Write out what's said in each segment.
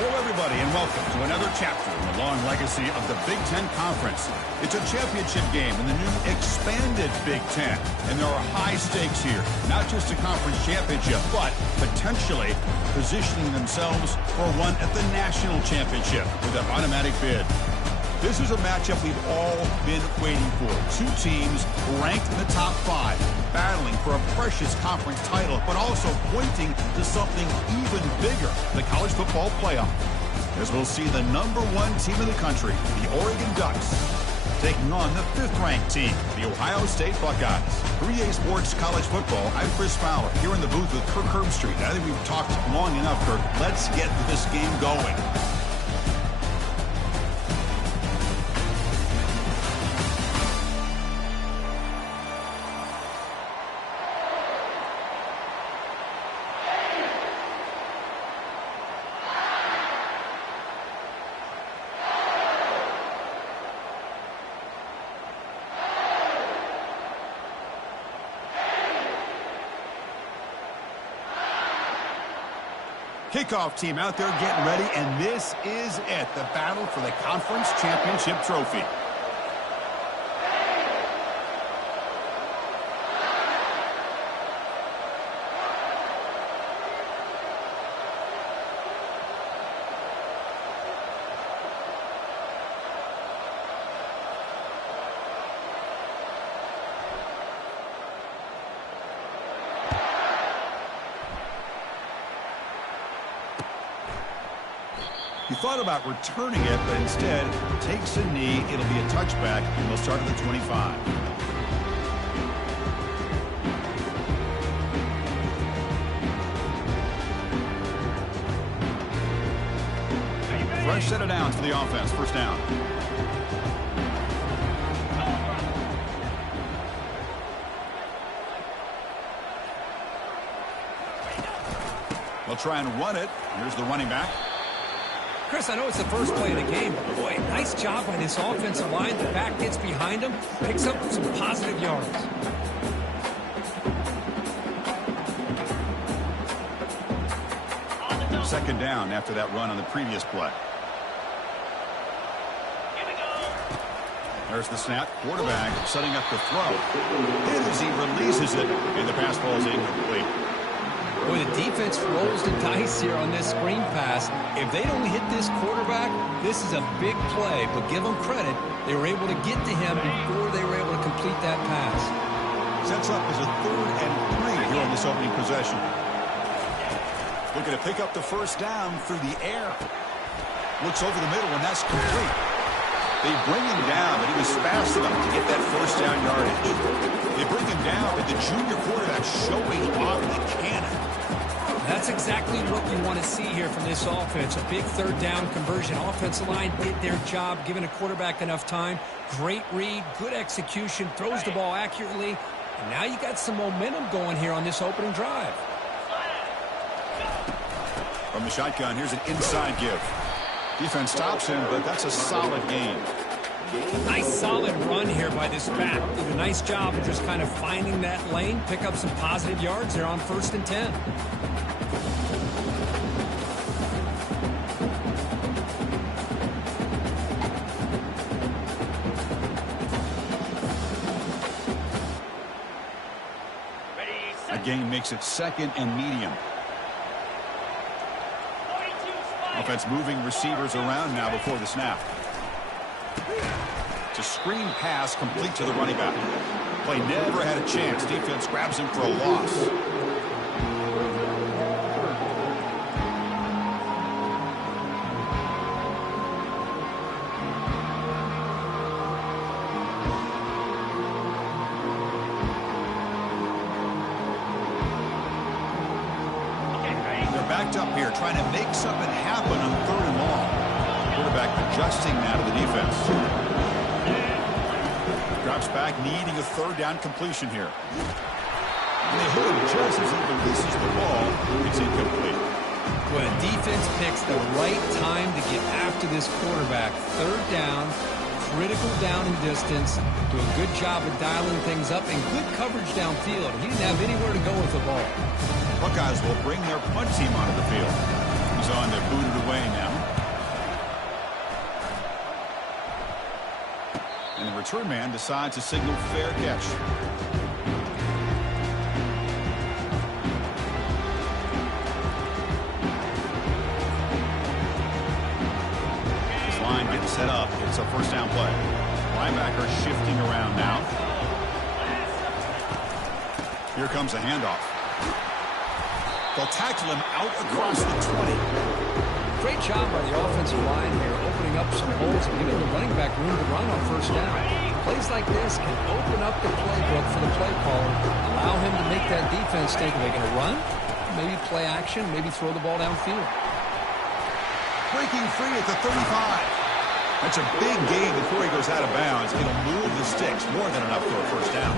Hello, everybody, and welcome to another chapter in the long legacy of the Big Ten Conference. It's a championship game in the new expanded Big Ten, and there are high stakes here. Not just a conference championship, but potentially positioning themselves for one at the national championship with an automatic bid. This is a matchup we've all been waiting for. Two teams ranked in the top 5, battling for a precious conference title, but also pointing to something even bigger, the college football playoff. As we'll see the #1 team in the country, the Oregon Ducks, taking on the 5th-ranked team, the Ohio State Buckeyes. 3A Sports College Football, I'm Chris Fowler, here in the booth with Kirk Herbstreit. I think we've talked long enough, Kirk. Let's get this game going. Kickoff team out there getting ready, and this is it, the battle for the conference championship trophy. He thought about returning it, but instead takes a knee. It'll be a touchback, and they'll start at the 25. Fresh set of downs for the offense. First down. They'll try and run it. Here's the running back. Chris, I know it's the first play of the game, but boy, nice job by this offensive line. The back gets behind him, picks up some positive yards. Second down after that run on the previous play. There's the snap. Quarterback setting up the throw. And as he releases it, and the pass ball is incomplete. Boy, the defense rolls the dice here on this screen pass. If they don't hit this quarterback, this is a big play. But give them credit, they were able to get to him before they were able to complete that pass. Sets up as a 3rd and 3 here on this opening possession. Looking to pick up the first down through the air. Looks over the middle, and that's complete. They bring him down, but he was fast enough to get that first down yardage. They bring him down, but the junior quarterback showing off the cannon. That's exactly what we want to see here from this offense. A big 3rd down conversion. Offensive line did their job, giving a quarterback enough time. Great read, good execution, throws the ball accurately. And now you got some momentum going here on this opening drive. From the shotgun, here's an inside give. Defense stops him, but that's a solid gain. Nice solid run here by this back. Did a nice job of just kind of finding that lane, pick up some positive yards there on 1st and 10. That gain makes it 2nd and medium. Offense moving receivers around now before the snap. It's a screen pass complete to the running back. Play never had a chance. Defense grabs him for a loss. Backed up here, trying to make something happen on 3rd and long. Quarterback adjusting now to the defense. Drops back, needing a 3rd down completion here. And they hit him just as he releases the ball. It's incomplete. When a defense picks the right time to get after this quarterback, 3rd down, critical down and distance, do a good job of dialing things up, and good coverage downfield. He didn't have anywhere to go with the ball. Buckeyes will bring their punt team onto the field. on to boot it away now. And the return man decides to signal fair catch. This line getting set up. It's a first down play. Linebacker shifting around now. Here comes a handoff. They'll tackle him out across the 20. Great job by the offensive line here, opening up some holes and giving the running back room to run on first down. Plays like this can open up the playbook for the play caller, allow him to make that defense think, are they going to run? Maybe play action, maybe throw the ball downfield. Breaking free at the 35. That's a big gain before he goes out of bounds. It'll move the sticks, more than enough for a first down.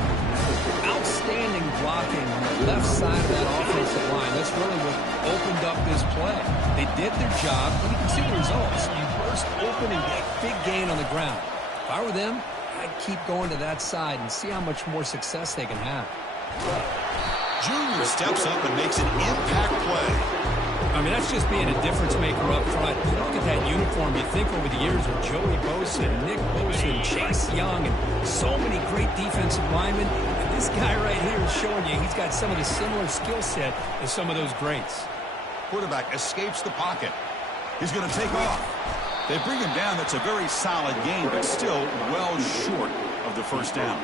Outstanding blocking on the left side of that offensive line. That's really what opened up this play. They did their job, and you can see the results. You burst open and get a big gain on the ground. If I were them, I'd keep going to that side and see how much more success they can have. Junior steps up and makes an impact play. I mean, that's just being a difference maker up front. You look at that uniform, you think over the years with Joey Bosa, Nick Bosa, and Chase Young, and so many great defensive linemen. And this guy right here is showing you he's got some of the similar skill set as some of those greats. Quarterback escapes the pocket. He's going to take off. They bring him down. That's a very solid gain, but still well short of the first down.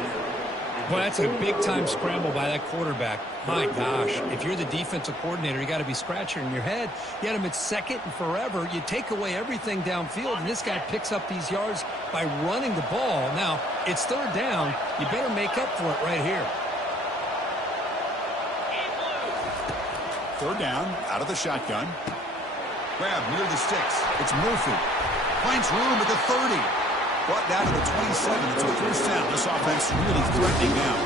Well, that's a big-time scramble by that quarterback. My gosh, if you're the defensive coordinator, you got to be scratching your head. You had him at second and forever. You take away everything downfield, and this guy picks up these yards by running the ball. Now, it's third down. You better make up for it right here. Third down, out of the shotgun. Grab near the sticks. It's Murphy. Finds room at the 30. Brought down to the 27. It's a first down. This offense really threatening now.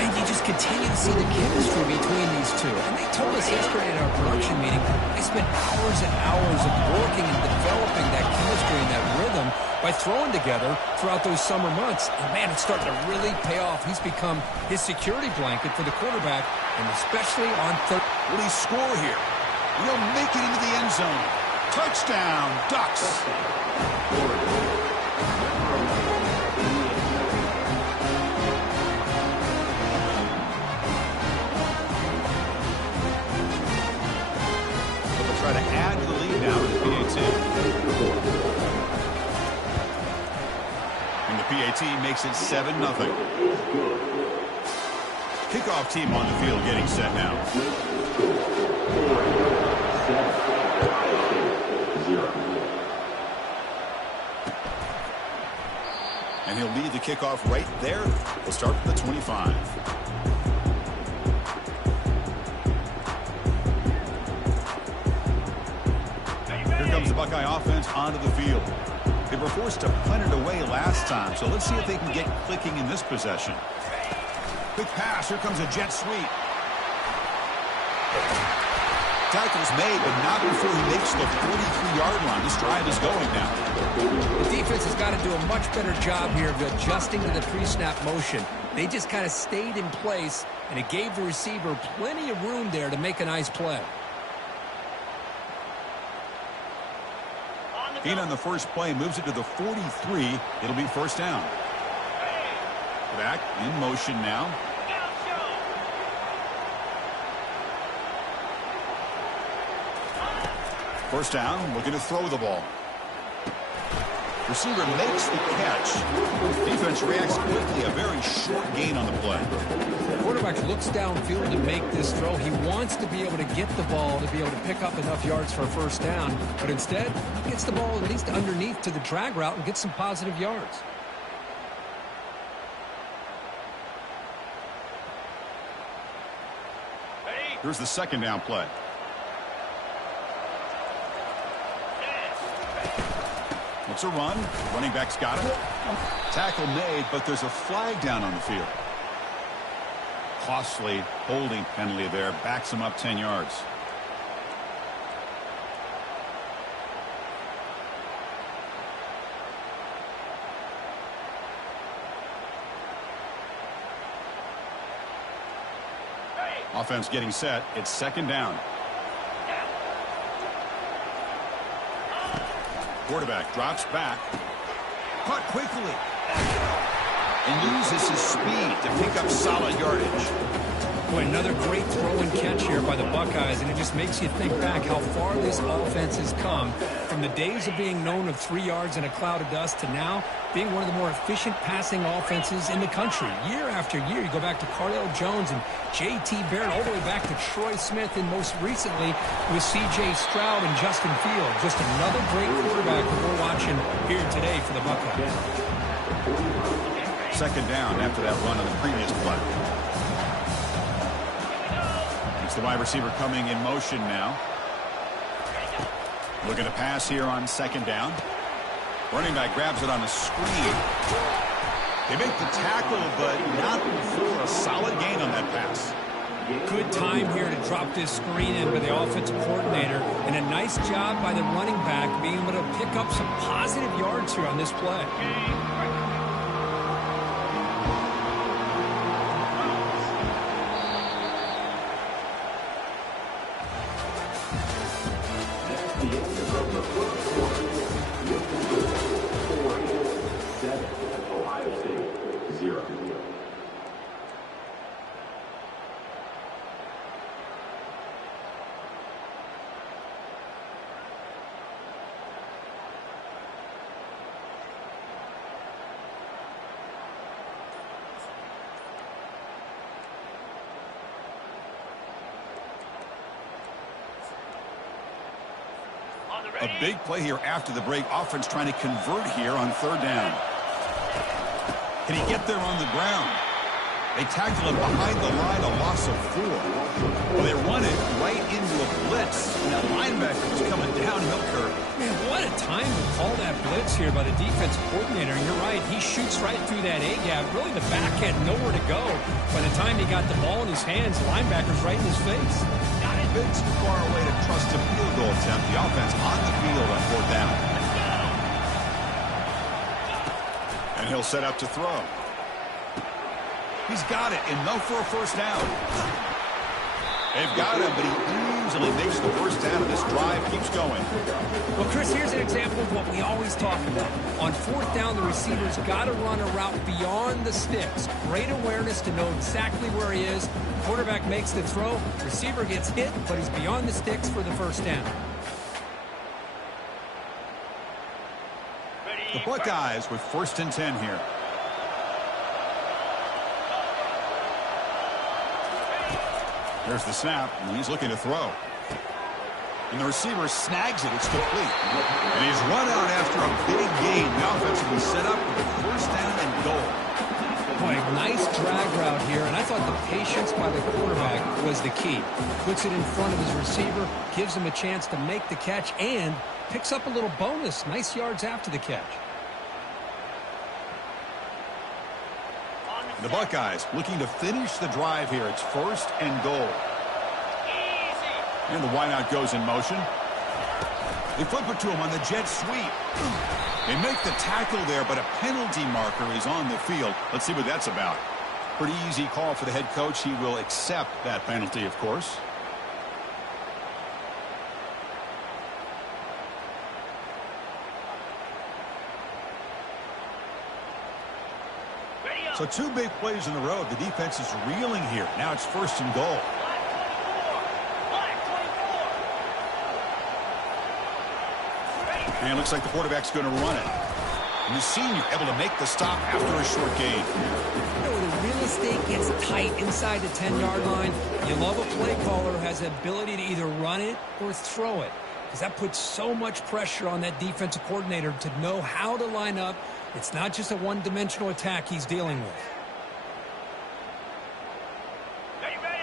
And you just continue to see the chemistry between these two. And they told us yesterday at our production meeting, they spent hours and hours of working and developing that chemistry and that rhythm by throwing together throughout those summer months. And, man, it's starting to really pay off. He's become his security blanket for the quarterback, and especially on third. Will he score here? He'll make it into the end zone. Touchdown, Ducks. Try to add to the lead now in the PAT. And the PAT makes it 7-0. Kickoff team on the field getting set now. And he'll lead the kickoff right there. We'll start from the 25. Comes the Buckeye offense onto the field. They were forced to punt it away last time, so let's see if they can get clicking in this possession. Quick pass. Here comes a jet sweep. Tackle's made, but not before he makes the 43-yard line. This drive is going now. The defense has got to do a much better job here of adjusting to the pre-snap motion. They just kind of stayed in place, and it gave the receiver plenty of room there to make a nice play. Gain on the first play, moves it to the 43. It'll be first down. Back in motion now. First down, looking to throw the ball. Receiver makes the catch. Defense reacts quickly. A very short gain on the play. The quarterback looks downfield to make this throw. He wants to be able to get the ball to be able to pick up enough yards for a first down. But instead, he gets the ball at least underneath to the drag route and gets some positive yards. Here's the second down play. It's a run. Running back's got it. Tackle made, but there's a flag down on the field. Costly holding penalty there. Backs him up 10 yards. Offense getting set. It's second down. quarterback drops back. Caught quickly. And uses his speed to pick up solid yardage. Boy, another great throw and catch here by the Buckeyes, and it just makes you think back how far this offense has come from the days of being known of 3 yards in a cloud of dust to now being one of the more efficient passing offenses in the country. Year after year, you go back to Cardale Jones and J.T. Barrett, all the way back to Troy Smith, and most recently with C.J. Stroud and Justin Fields. Just another great quarterback that we're watching here today for the Buckeyes. Second down after that run on the previous play. It's the wide receiver coming in motion now. Looking to pass here on second down. Running back grabs it on a screen. They make the tackle, but not before a solid gain on that pass. Good time here to drop this screen in by the offensive coordinator, and a nice job by the running back being able to pick up some positive yards here on this play. A big play here after the break. Offense trying to convert here on third down. Can he get there on the ground? They tackle him behind the line, a loss of 4. Well, they run it right into a blitz. And that linebacker was coming downhill curve. Man, what a time to call that blitz here by the defensive coordinator. And you're right, he shoots right through that A-gap. Really, the back had nowhere to go. By the time he got the ball in his hands, the linebacker's right in his face. A bit too far away to trust a field goal attempt. The offense on the field on fourth down. And he'll set up to throw. He's got it, enough for a first down. They've got him, but he easily makes the first down, and this drive keeps going. Well, Chris, here's an example of what we always talk about. On fourth down, the receiver's got to run a route beyond the sticks. Great awareness to know exactly where he is. Quarterback makes the throw. Receiver gets hit, but he's beyond the sticks for the first down. The Buckeyes with 1st and 10 here. There's the snap, and he's looking to throw. And the receiver snags it. It's complete. And he's run out after a big gain. The offense will be set up with a first down and goal. Boy, nice drag route here, and I thought the patience by the quarterback was the key. Puts it in front of his receiver, gives him a chance to make the catch, and picks up a little bonus. Nice yards after the catch. The Buckeyes looking to finish the drive here. It's 1st and goal. And the wideout goes in motion. They flip it to him on the jet sweep. They make the tackle there, but a penalty marker is on the field. Let's see what that's about. Pretty easy call for the head coach. He will accept that penalty, of course. So 2 big plays in a row. The defense is reeling here. Now it's 1st and goal. And it looks like the quarterback's going to run it. And the senior able to make the stop after a short gain. You know, the real estate gets tight inside the 10-yard line. You love a play caller who has the ability to either run it or throw it, because that puts so much pressure on that defensive coordinator to know how to line up. It's not just a one-dimensional attack he's dealing with.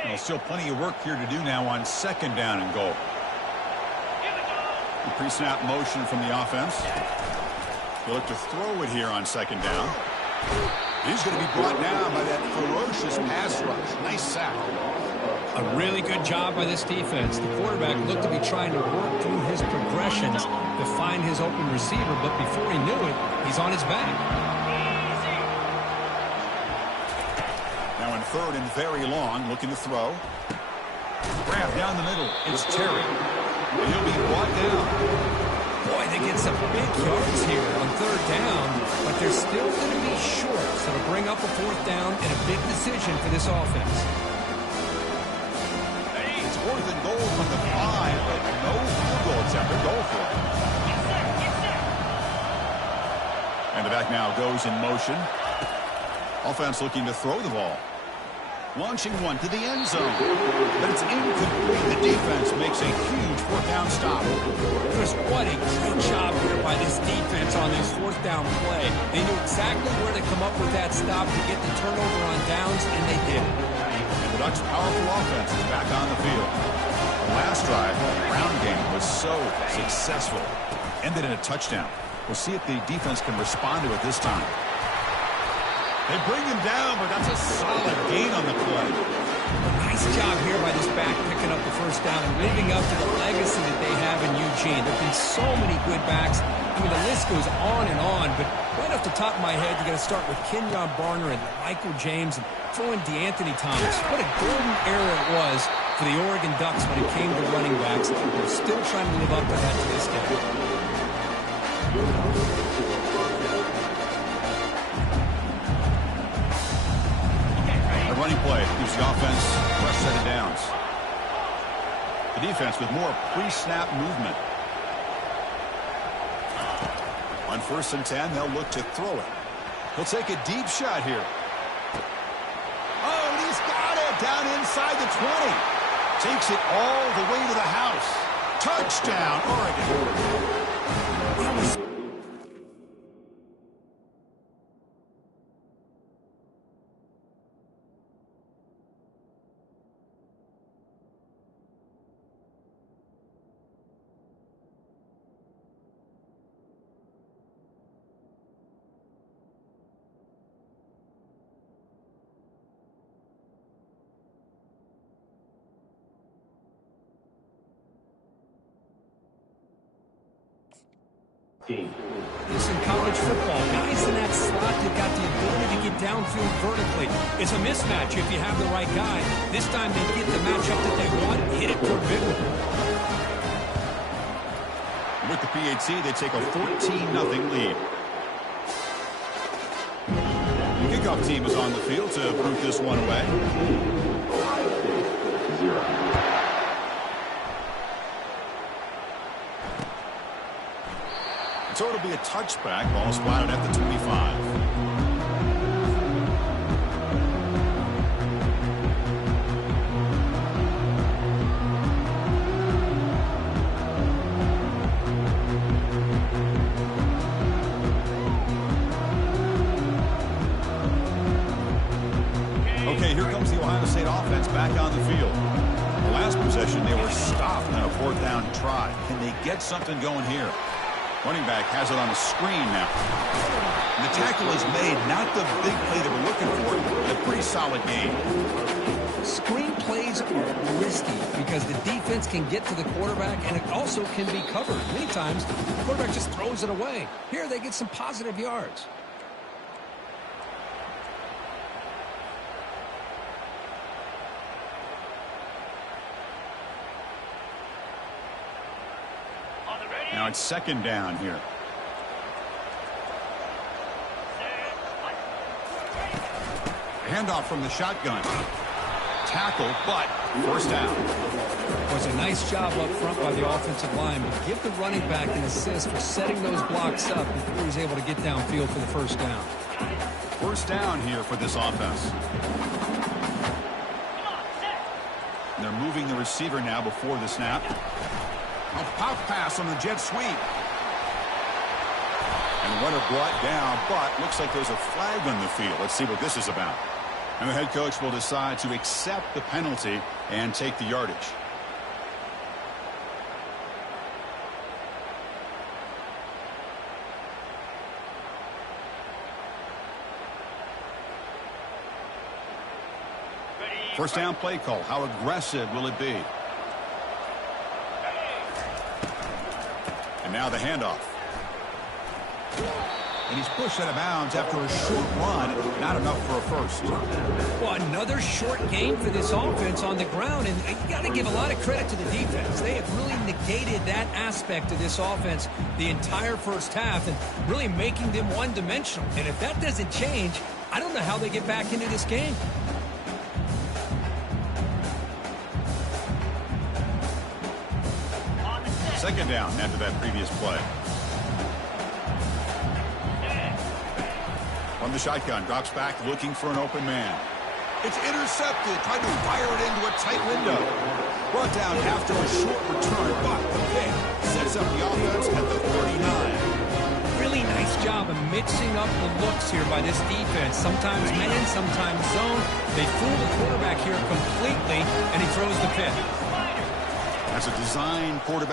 Well, still plenty of work here to do now on 2nd down and goal. The pre-snap motion from the offense. They'll look to throw it here on 2nd down. He's going to be brought down by that ferocious pass rush. Nice sack. A really good job by this defense. The quarterback looked to be trying to work through his progressions to find his open receiver, but before he knew it, he's on his back. Now in 3rd and very long, looking to throw. Grab down the middle. It's Terry. And he'll be brought down. Boy, they get some big yards here on third down, but they're still going to be short. So to bring up a fourth down and a big decision for this offense. It's fourth and goal from the 5, but no field goal attempt. They'll go for it. And the back now goes in motion. Offense looking to throw the ball. Launching one to the end zone. But it's incomplete. The defense makes a huge fourth down stop. Chris, what a great job here by this defense on this fourth down play. They knew exactly where to come up with that stop to get the turnover on downs, and they did. And the Ducks' powerful offense is back on the field. The last drive, the ground game was so successful. Ended in a touchdown. We'll see if the defense can respond to it this time. They bring him down, but that's a solid gain on the play. Nice job here by this back picking up the first down and living up to the legacy that they have in Eugene. There have been so many good backs. I mean, the list goes on and on, but right off the top of my head, you got to start with Kenyon Barner and Michael James and throw in DeAnthony Thomas. What a golden era it was for the Oregon Ducks when it came to running backs. They're still trying to live up to that to this day. A running play gives the offense a fresh set of downs. The defense with more pre-snap movement. On 1st and 10, they'll look to throw it. He'll take a deep shot here. Oh, and he's got it down inside the 20. Takes it all the way to the house. Touchdown, Oregon. This in college football, guys in that slot that got the ability to get downfield vertically. It's a mismatch if you have the right guy. This time they get the matchup that they want, hit it for a big one. With the PAT, they take a 14-0 lead. The kickoff team is on the field to root this one away. So it'll be a touchback. Ball spotted at the 25. Okay, here comes the Ohio State offense back on the field. The last possession, they were stopped on a fourth down try. Can they get something going here? Running back has it on the screen now. And the tackle is made, not the big play that we're looking for, but a pretty solid game. Screen plays are risky because the defense can get to the quarterback and it also can be covered. Many times, the quarterback just throws it away. Here, they get some positive yards. Now it's 2nd down here. Handoff from the shotgun. Tackle, but 1st down. It was a nice job up front by the offensive line, but give the running back an assist for setting those blocks up before he was able to get downfield for the 1st down. 1st down here for this offense. And they're moving the receiver now before the snap. A pop pass on the jet sweep. And the runner brought down, but looks like there's a flag on the field. Let's see what this is about. And the head coach will decide to accept the penalty and take the yardage. First down play call. How aggressive will it be? And now the handoff. and he's pushed out of bounds after a short run. Not enough for a first. Well, another short game for this offense on the ground, and you got to give a lot of credit to the defense. They have really negated that aspect of this offense the entire first half and really making them one-dimensional. And if that doesn't change, I don't know how they get back into this game. Second down after that previous play. From the shotgun, drops back looking for an open man. It's intercepted, trying to fire it into a tight window. Brought down after a short return, but the pick sets up the offense at the 39. Really nice job of mixing up the looks here by this defense. Sometimes man, sometimes zone. They fool the quarterback here completely, and he throws the pick. That's a design quarterback.